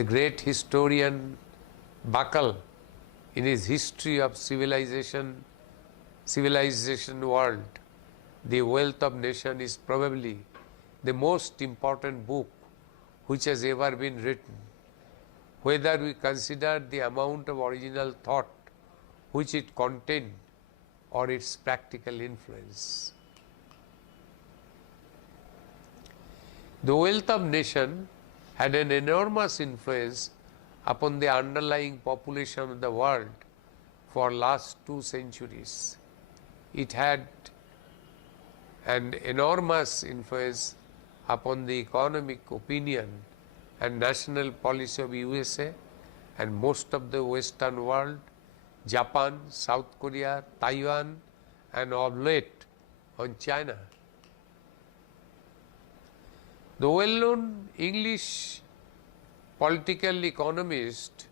the great historian Buckle, in his History of Civilization World, The Wealth of Nation is probably the most important book which has ever been written, whether we consider the amount of original thought which it contained or its practical influence. The Wealth of Nation had an enormous influence upon the underlying population of the world for last 2 centuries. It had an enormous influence upon the economic opinion and national policy of USA and most of the Western world, Japan, South Korea, Taiwan, and of late on China. The well-known English political economist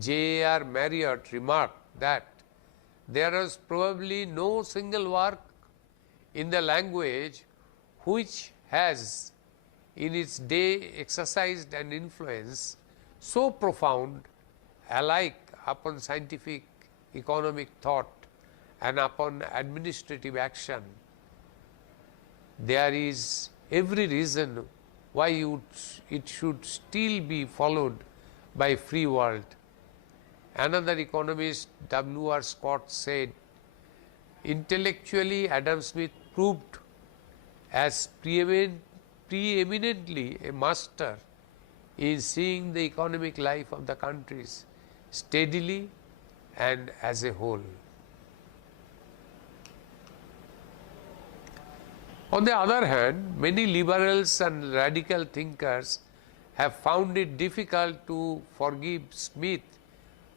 J.R. Marriott remarked that there was probably no single work in the language which has in its day exercised an influence so profound alike upon scientific economic thought and upon administrative action. There is every reason why it should still be followed by free world. Another economist, W.R. Scott, said, intellectually Adam Smith proved as preeminently a master in seeing the economic life of the countries steadily and as a whole. On the other hand, many liberals and radical thinkers have found it difficult to forgive Smith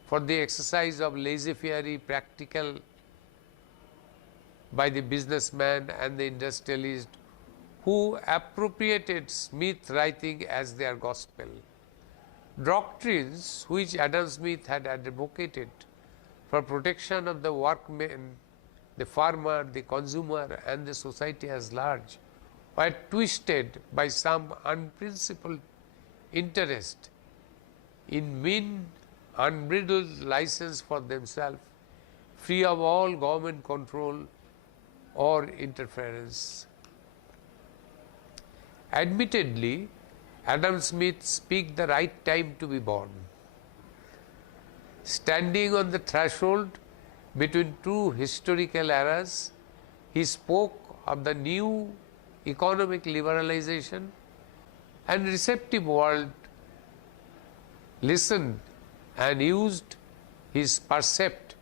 for the exercise of laissez-faire practical by the businessman and the industrialist who appropriated Smith's writing as their gospel. Doctrines which Adam Smith had advocated for protection of the workman, the farmer, the consumer, and the society as large were twisted by some unprincipled interest in mean unbridled license for themselves, free of all government control or interference. Admittedly, Adam Smith picked the right time to be born. Standing on the threshold between 2 historical eras, he spoke of the new economic liberalization, and receptive world listened and used his percept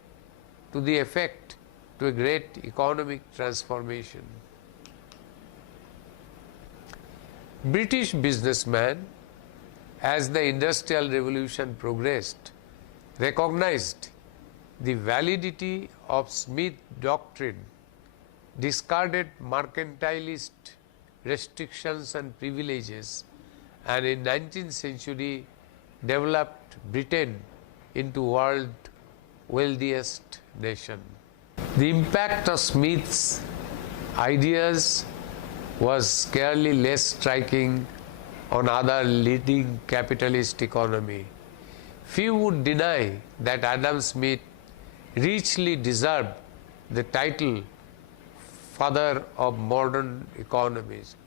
to the effect to a great economic transformation. British businessmen, as the Industrial Revolution progressed, recognized the validity of Smith's doctrine, discarded mercantilist restrictions and privileges, and in 19th century developed Britain into world wealthiest nation. The impact of Smith's ideas was scarcely less striking on other leading capitalist economy. Few would deny that Adam Smith richly deserved the title father of modern economies.